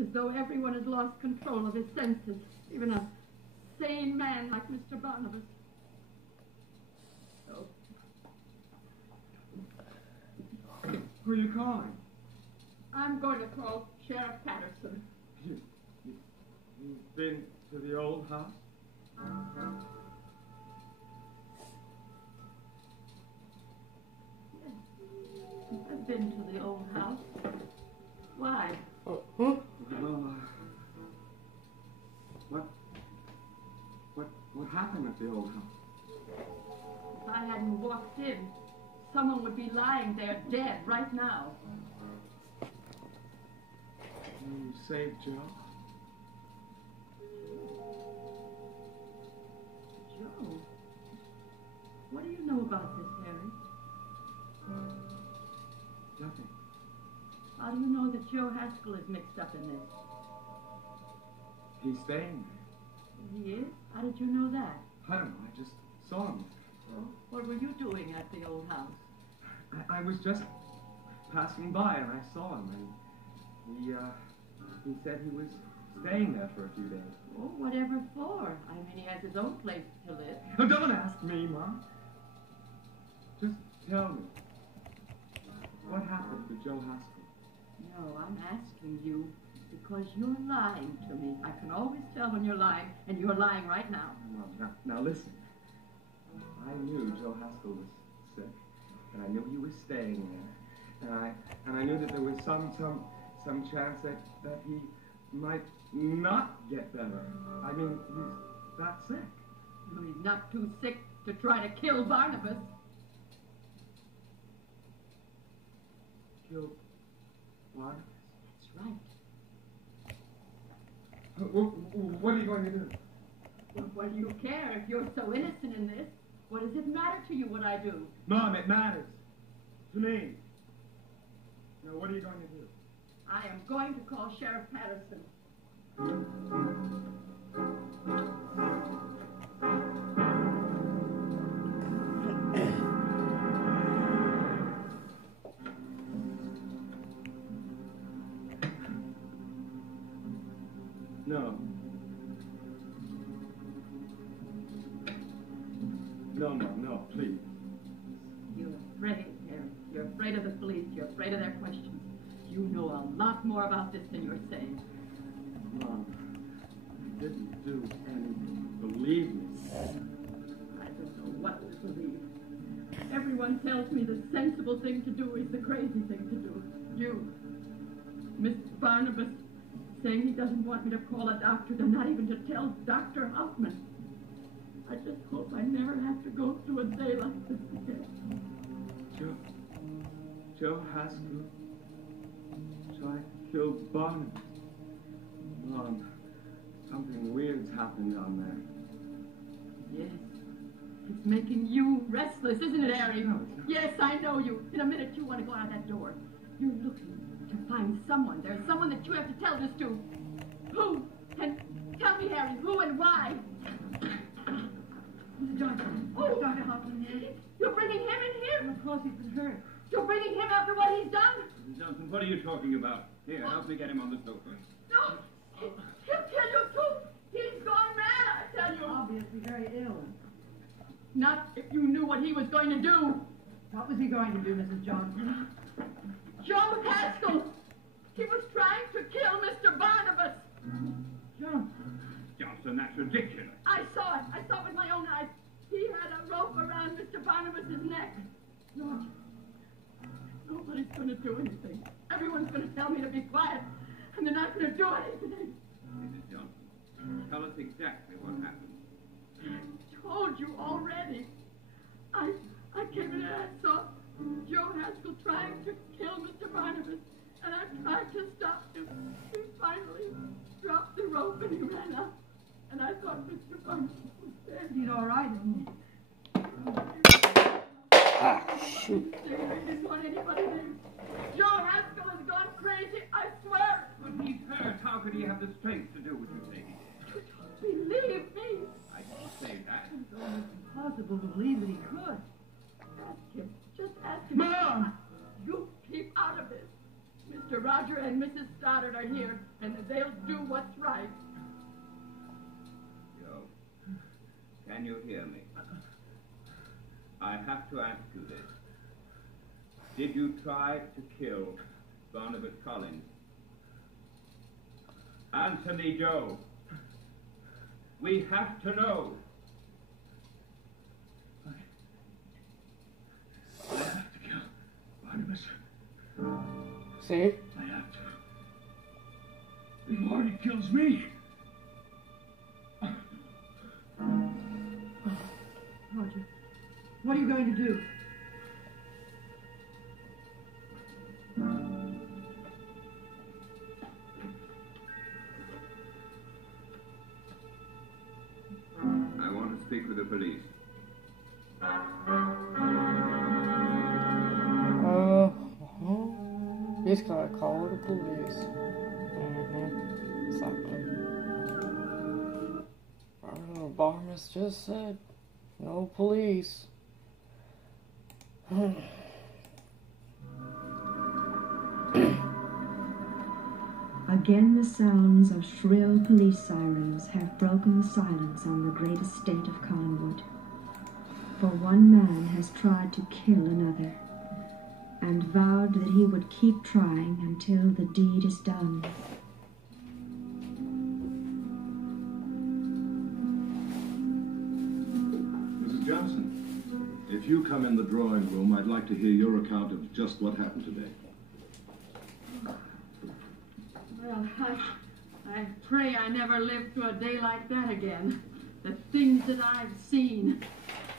as though everyone has lost control of his senses, even a sane man like Mr. Barnabas. So, who are you calling? I'm going to call Sheriff Patterson. You've been to the old house? Yes, I've been to the old house. Why? Well, what happened at the old house? If I hadn't walked in, someone would be lying there dead right now. You saved Joe? Joe? What do you know about this, Harry? Nothing. How do you know that Joe Haskell is mixed up in this? He's staying there. He is? How did you know that? I don't know, I just saw him. Well, what were you doing at the old house? I was just passing by and I saw him, and he said he was staying there for a few days. Oh, whatever for? I mean, he has his own place to live. Oh, don't ask me, Mom. Just tell me, what happened to Joe Haskell? No, I'm asking you because you're lying to me. I can always tell when you're lying, and you're lying right now. Mom, now listen. I knew Joe Haskell was sick, and I knew he was staying there, and I knew that there was some chance that he might not get better. I mean, he's that sick. No, he's not too sick to try to kill Barnabas. Kill Barnabas? That's right. What are you going to do? Well, what do you care if you're so innocent in this? What does it matter to you what I do? Mom, it matters. To me. Now, what are you going to do? I am going to call Sheriff Patterson. No. No, Mom, no, please. You're afraid, Harry. You're afraid of the police. You're afraid of their questions. You know a lot more about this than you're saying. Mom, I didn't do anything. Believe me. I don't know what to believe. Everyone tells me the sensible thing to do is the crazy thing to do. You, Miss Barnabas, saying he doesn't want me to call a doctor, then not even to tell Dr. Hoffman. I just hope I never have to go through a day like this again. Joe Haskell tried to kill Barnabas. Mom, something weird's happened down there. Yes. It's making you restless, isn't it, Harry? No, it's not. Yes, I know you. In a minute, you want to go out that door. You're looking to find someone. There's someone that you have to tell this to. Who? And tell me, Harry, who and why? Mr. Johnson. Oh, Dr. Hoffman here. You're bringing him in here? Of course, he's been hurt. You're bringing him after what he's done? Mrs. Johnson, what are you talking about? Here, help me get him on the sofa. No. He'll tell you the truth. He's gone mad, I tell you. Obviously very ill. Not if you knew what he was going to do. What was he going to do, Mrs. Johnson? Joe Haskell. He was trying to kill Mr. Barnabas. Johnson. Johnson, that's ridiculous. I saw it. I saw it with my own eyes. He had a rope around Mr. Barnabas's neck. George. Nobody's going to do anything. Everyone's going to tell me to be quiet, and they're not going to do anything. Mrs. Johnson, tell us exactly what happened. I told you already. I came in and I saw Joe Haskell trying to kill Mr. Barnabas, and I tried to stop him. He finally dropped the rope and he ran out. And I thought Mr. Barnabas was dead. He's all right, isn't he? Shoot. I didn't want anybody there. Joe Haskell has gone crazy, I swear. But he's hurt. How could he have the strength to do what you say he did? Believe me. I didn't say that. It's almost impossible to believe that he could. Ask him. Just ask him. Mom! You keep out of this. Mr. Mr. Roger and Mrs. Stoddard are here, and that they'll do what's right. Joe, can you hear me? I have to ask you this. Did you try to kill Barnabas Collins? Answer me, Joe. We have to know. I have to kill Barnabas. See? I have to. Before he kills me. Roger, what are you going to do? I want to speak with the police. He's gonna call the police. Exactly. Barnabas just said, no police. Again the sounds of shrill police sirens have broken the silence on the great estate of Collinwood. For one man has tried to kill another, and vowed that he would keep trying until the deed is done. Mrs. Johnson, if you come in the drawing room, I'd like to hear your account of just what happened today. Well, I pray I never live through a day like that again. The things that I've seen.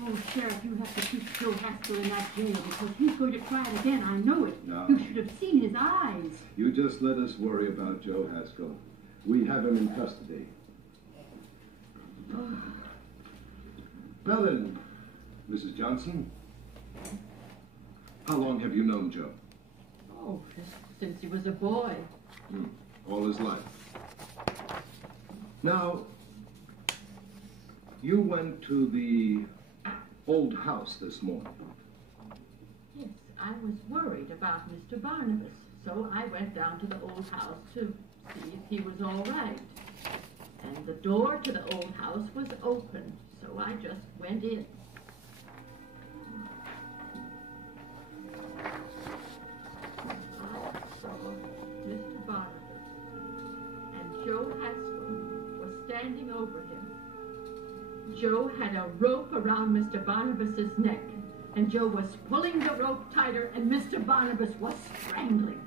Oh, Sheriff, you have to keep Joe Haskell in that jail because he's going to try it again. I know it. No. You should have seen his eyes. You just let us worry about Joe Haskell. We have him in custody. Oh. Now then, Mrs. Johnson, how long have you known Joe? Oh, since he was a boy. All his life. Now, you went to the old house this morning. Yes, I was worried about Mr. Barnabas, so I went down to the old house to see if he was all right. And the door to the old house was open, so I just went in. I saw Mr. Barnabas, and Joe Haskell was standing over him. Joe had a rope around Mr. Barnabas's neck, and Joe was pulling the rope tighter, and Mr. Barnabas was strangling.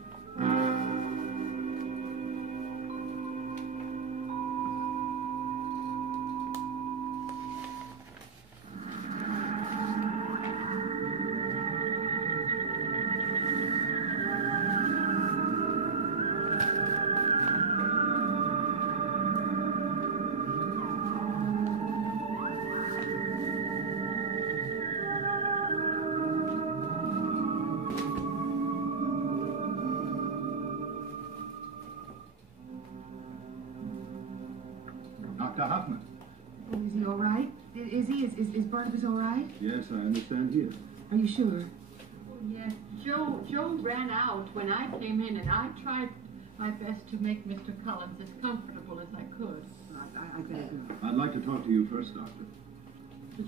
Dr. Hoffman. Is he all right? Is Barnabas all right? Yes, I understand he is. Are you sure? Yes, Joe ran out when I came in, and I tried my best to make Mr. Collins as comfortable as I could. I better go. I'd like to talk to you first, Doctor.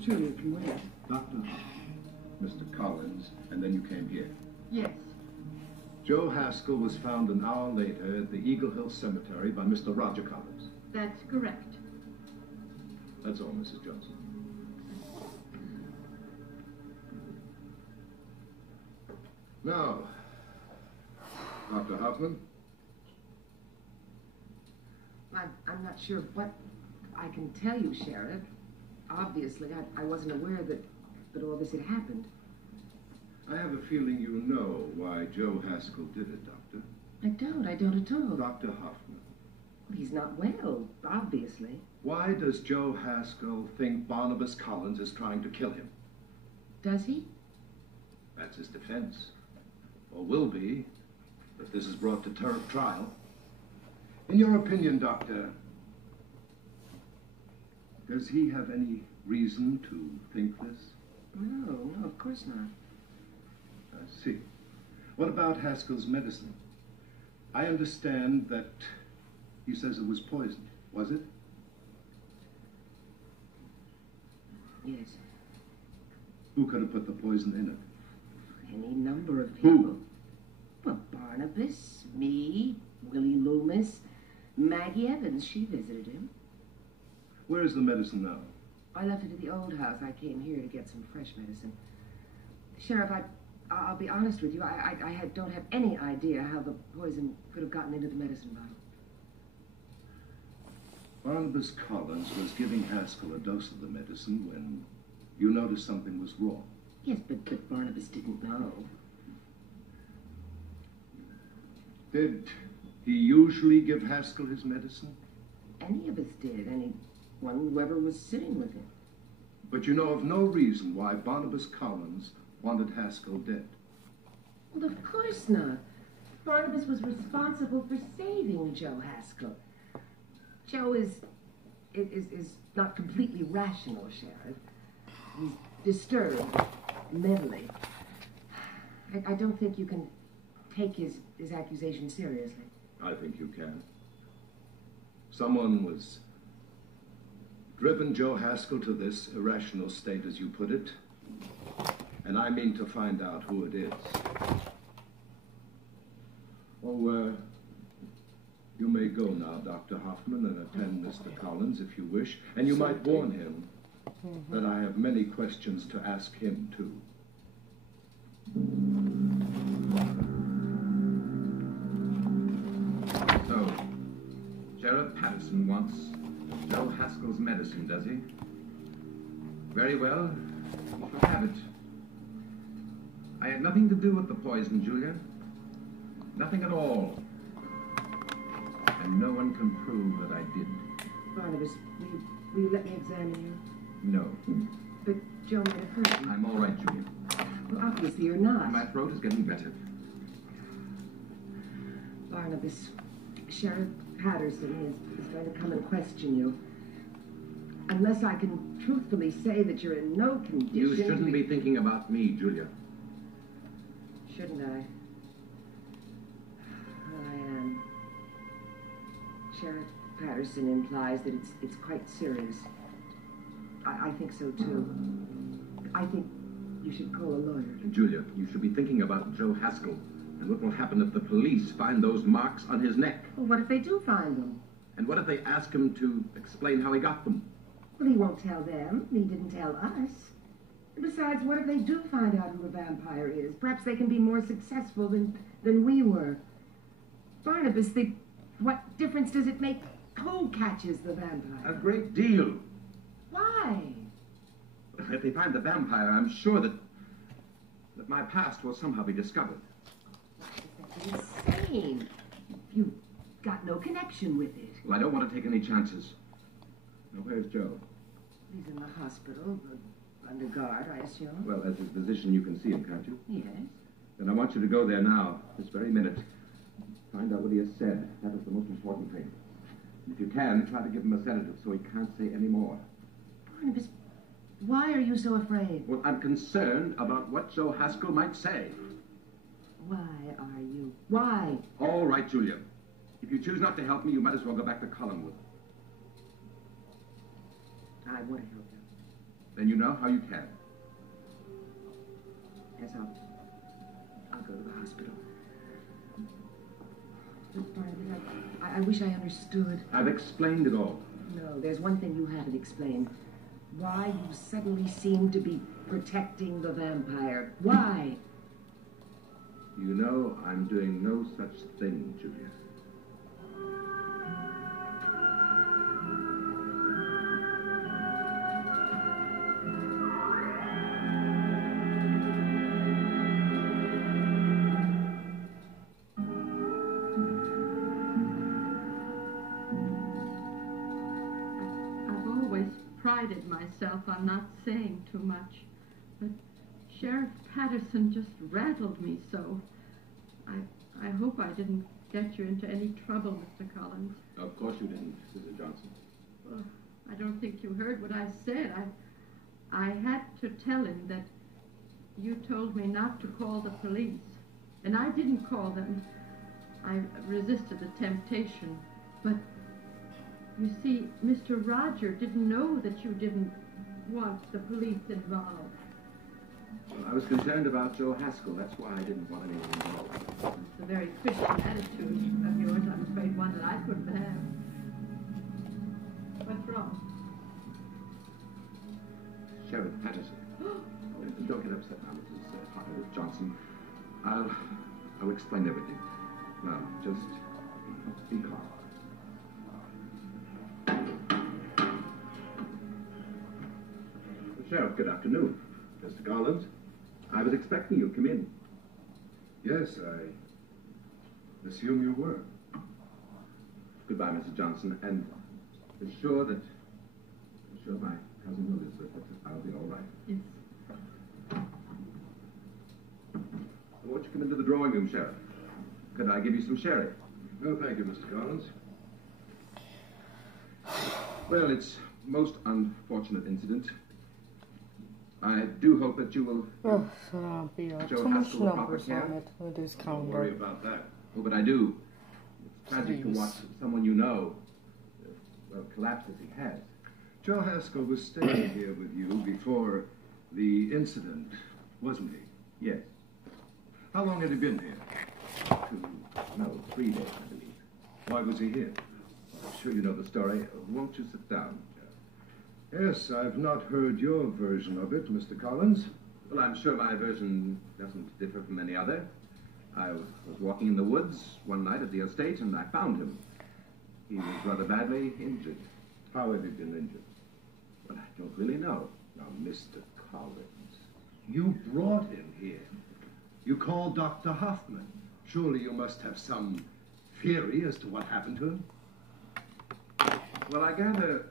Sure, you can wait. Dr. Hoffman, Mr. Collins, and then you came here. Yes. Joe Haskell was found an hour later at the Eagle Hill Cemetery by Mr. Roger Collins. That's correct. That's all, Mrs. Johnson. Now, Dr. Hoffman. I'm not sure what I can tell you, Sheriff. Obviously, I wasn't aware that all this had happened. I have a feeling you know why Joe Haskell did it, Doctor. I don't at all. Dr. Hoffman. He's not well, obviously. Why does Joe Haskell think Barnabas Collins is trying to kill him? Does he? That's his defense. Or will be, if this is brought to trial. In your opinion, Doctor, does he have any reason to think this? No, of course not. I see. What about Haskell's medicine? I understand that he says it was poisoned. Was it? Yes. Who could have put the poison in it? Any number of people. Who? Well, Barnabas, me, Willie Loomis, Maggie Evans. She visited him. Where is the medicine now? I left it at the old house. I came here to get some fresh medicine. Sheriff, I'll be honest with you. I don't have any idea how the poison could have gotten into the medicine bottle. Barnabas Collins was giving Haskell a dose of the medicine when you noticed something was wrong. Yes, but Barnabas didn't know. Did he usually give Haskell his medicine? Any of us did. Anyone, whoever was sitting with him. But you know of no reason why Barnabas Collins wanted Haskell dead. Well, of course not. Barnabas was responsible for saving Joe Haskell. Joe is not completely rational, Sheriff. He's disturbed mentally. I don't think you can take his accusation seriously. I think you can. Someone was driven Joe Haskell to this irrational state, as you put it, and I mean to find out who it is. Oh, you may go now, Dr. Hoffman, and attend Mr. Collins if you wish, and you might warn him that I have many questions to ask him, too. So, Sheriff Patterson wants Joe Haskell's medicine, does he? Very well, you shall have it. I had nothing to do with the poison, Julia. Nothing at all. And no one can prove that I did. Barnabas, will you let me examine you? No. But Joe might have hurt you. I'm all right, Julia. Well, obviously you're not. My throat is getting better. Barnabas, Sheriff Patterson is going to come and question you. Unless I can truthfully say that you're in no condition... You shouldn't be thinking about me, Julia. Shouldn't I? I am. Sheriff Patterson implies that it's quite serious. I think so, too. I think you should call a lawyer. Julia, you should be thinking about Joe Haskell and what will happen if the police find those marks on his neck. Well, what if they do find them? And what if they ask him to explain how he got them? Well, he won't tell them. He didn't tell us. Besides, what if they do find out who a vampire is? Perhaps they can be more successful than we were. Barnabas, what difference does it make who catches the vampire? A great deal. Why? If they find the vampire, I'm sure that my past will somehow be discovered. That's insane. You've got no connection with it. Well, I don't want to take any chances. Now, where's Joe? He's in the hospital, under guard, I assume. Well, as his physician, you can see him, can't you? Yes. Then I want you to go there now, this very minute. Find out what he has said. That is the most important thing. And if you can, try to give him a sedative so he can't say any more. Barnabas, why are you so afraid? Well, I'm concerned about what Joe Haskell might say. Why are you? Why? All right, Julia. If you choose not to help me, you might as well go back to Collinwood. I want to help you. Then you know how you can. Yes, I'll go to the hospital. But Barnabas, I wish I understood. I've explained it all. No, there's one thing you haven't explained. Why you suddenly seem to be protecting the vampire. Why? You know I'm doing no such thing, Julia. Prided myself on not saying too much, but Sheriff Patterson just rattled me so. I hope I didn't get you into any trouble, Mr. Collins. Of course you didn't, Mrs. Johnson. Well, I don't think you heard what I said. I had to tell him that you told me not to call the police, and I didn't call them. I resisted the temptation, but you see, Mr. Roger didn't know that you didn't want the police involved. Well, I was concerned about Joe Haskell. That's why I didn't want anyone involved. It's a very Christian attitude of yours. I'm afraid one that I couldn't have. What's wrong? Sheriff Patterson. Don't get upset now, Mrs. Johnson. I'll explain everything. Now, just be calm. Sheriff, good afternoon. Mr. Collins, I was expecting you. Come in. Yes, I assume you were. Goodbye, Mrs. Johnson, and be sure my cousin Elizabeth that I'll be all right. Yes. Won't you come into the drawing room, Sheriff? Could I give you some sherry? No, thank you, Mr. Collins. Well, it's a most unfortunate incident. I do hope that you will Oh, so be too much numbers on it with this Don't worry calendar. about that. Oh, but I do. It's tragic to Please. watch someone you know, well, collapse as he has. Joe Haskell was staying here with you before the incident, wasn't he? Yes. How long had he been here? 3 days, I believe. Why was he here? I'm sure you know the story. Won't you sit down? Yes, I've not heard your version of it, Mr. Collins. Well, I'm sure my version doesn't differ from any other. I was walking in the woods one night at the estate, and I found him. He was rather badly injured. How had he been injured? Well, I don't really know. Now, Mr. Collins, you brought him here. You called Dr. Hoffman. Surely you must have some theory as to what happened to him? Well, I gather